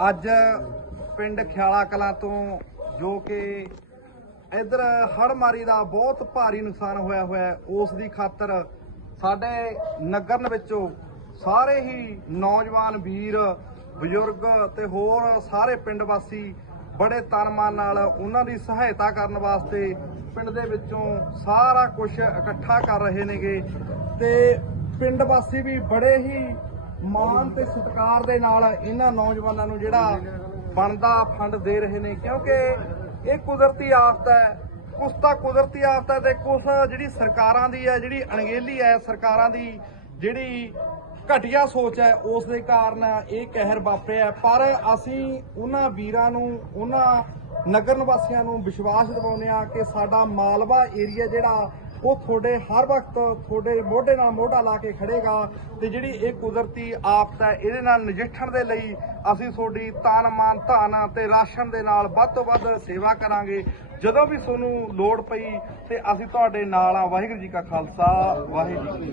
ਅੱਜ ਪਿੰਡ ਖਿਆਲਾ ਕਲਾਂ ਤੋਂ ਜੋ ਕਿ ਇਧਰ ਹੜਮਾਰੀ ਦਾ ਬਹੁਤ ਭਾਰੀ ਨੁਕਸਾਨ ਹੋਇਆ ਹੋਇਆ ਉਸ ਦੀ ਖਾਤਰ ਸਾਡੇ ਨਗਰਨ ਵਿੱਚੋਂ ਸਾਰੇ ਹੀ ਨੌਜਵਾਨ ਵੀਰ, ਬਜ਼ੁਰਗ ਤੇ ਹੋਰ ਸਾਰੇ ਪਿੰਡ ਵਾਸੀ ਬੜੇ ਤਨਮਾਨ ਨਾਲ ਉਹਨਾਂ ਦੀ ਸਹਾਇਤਾ ਕਰਨ ਵਾਸਤੇ ਪਿੰਡ ਦੇ ਵਿੱਚੋਂ ਸਾਰਾ ਕੁਝ ਇਕੱਠਾ ਕਰ ਰਹੇ ਨੇਗੇ ਤੇ ਪਿੰਡ ਵਾਸੀ ਵੀ ਬੜੇ ਹੀ ਮਾਣ ਤੇ ਸਤਿਕਾਰ ਦੇ ਨਾਲ ਇਹਨਾਂ ਨੌਜਵਾਨਾਂ ਨੂੰ ਜਿਹੜਾ ਬਣਦਾ ਫੰਡ ਦੇ ਰਹੇ ਨੇ, ਕਿਉਂਕਿ ਇਹ ਕੁਦਰਤੀ ਆਫਤ ਹੈ। ਕੁਛ ਤਾਂ ਕੁਦਰਤੀ ਆਫਤ ਹੈ ਤੇ ਕੁਛ ਜਿਹੜੀ ਸਰਕਾਰਾਂ ਦੀ ਹੈ, ਜਿਹੜੀ ਅਣਗਹਿਲੀ ਹੈ, ਸਰਕਾਰਾਂ ਦੀ ਜਿਹੜੀ ਘਟੀਆ ਸੋਚ ਹੈ, ਉਸ ਦੇ ਕਾਰਨ ਇਹ ਕਹਿਰ ਵਾਪਰਿਆ ਪਰ ਅਸੀਂ ਉਹਨਾਂ ਵੀਰਾਂ ਨੂੰ, ਉਹਨਾਂ ਨਗਰ ਨਿਵਾਸੀਆਂ ਨੂੰ ਵਿਸ਼ਵਾਸ ਦਿਵਾਉਂਦੇ ਆ ਕਿ ਸਾਡਾ ਮਾਲਵਾ ਏਰੀਆ ਜਿਹੜਾ ਉਹ ਤੁਹਾਡੇ ਹਰ ਵਕਤ ਤੁਹਾਡੇ ਮੋਢੇ ਨਾਲ ਮੋਢਾ ਲਾ ਕੇ ਖੜੇਗਾ ਤੇ ਜਿਹੜੀ ਇਹ ਕੁਦਰਤੀ ਆਫਤ ਹੈ, ਇਹਦੇ ਨਾਲ ਨਜਿੱਠਣ ਦੇ ਲਈ ਅਸੀਂ ਤੁਹਾਡੀ ਤਾਨ ਮਾਨ ਧਾਨ ਤੇ ਰਾਸ਼ਨ ਦੇ ਨਾਲ ਵੱਧ ਤੋਂ ਵੱਧ ਸੇਵਾ ਕਰਾਂਗੇ। ਜਦੋਂ ਵੀ ਤੁਹਾਨੂੰ ਲੋੜ ਪਈ ਤੇ ਅਸੀਂ ਤੁਹਾਡੇ ਨਾਲ ਆ ਵਾਹਿਗੁਰੂ ਜੀ ਕਾ ਖਾਲਸਾ, ਵਾਹਿਗੁਰੂ ਜੀ